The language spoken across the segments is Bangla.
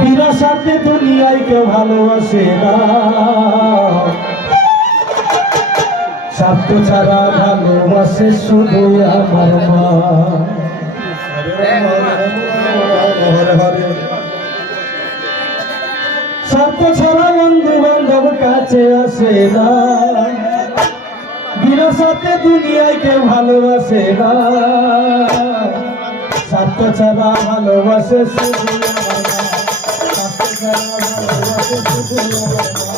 বিরাসাতে দুনিয়ায় কেউ ভালোবাসে না, স্বার্থ ছাড়া ভালোবাসে শুধু আমার মা। স্বার্থ ছাড়া বন্ধু বান্ধব কাছে আসে না, বিরাসাতে দুনিয়ায় কেউ ভালোবাসে না, স্বার্থ ছাড়া ভালোবাসে শুধু আমার মা। স্বার্থ ছাড়া ভালোবাসে শুধু আমার মা।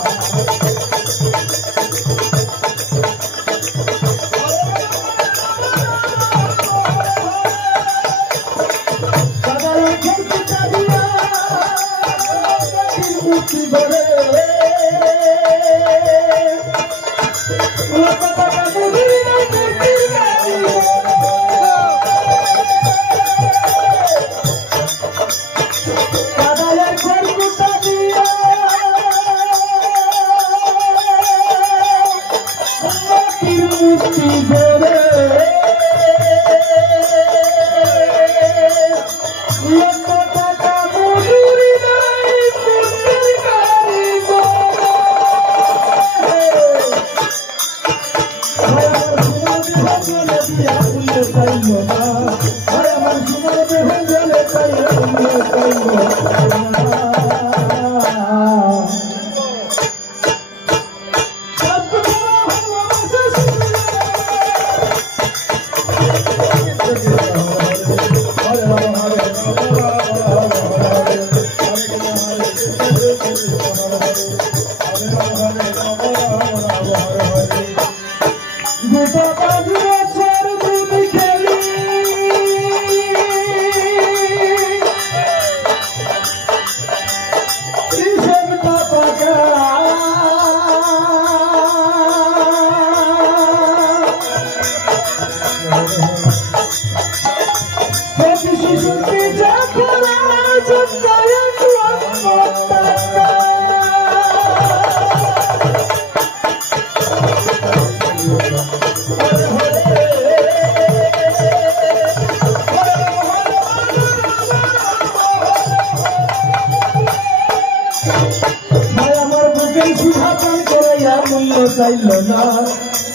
চাইল না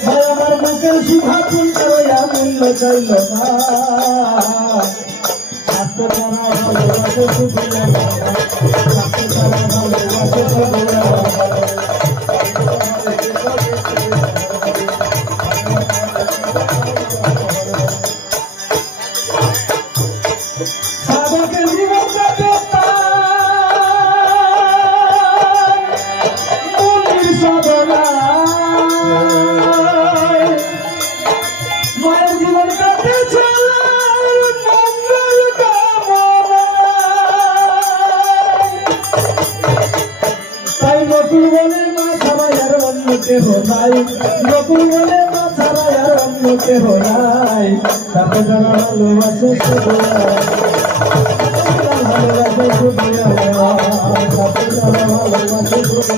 ভাই, আমার মুখের সুভা ফুল করাইয়া মূল্য চাইল না। স্বার্থ ছাড়া ভালোবাসে শুধু আমার মা, স্বার্থ ছাড়া ভালোবাসে শুধু আমার নকুল বলে মা ছাড়া আর অন্য কেহ নাই। তাকে যারা ভালোবাসে শুধু ভালোবাসে শুধু তাকে যারা ভালোবাসে শুধু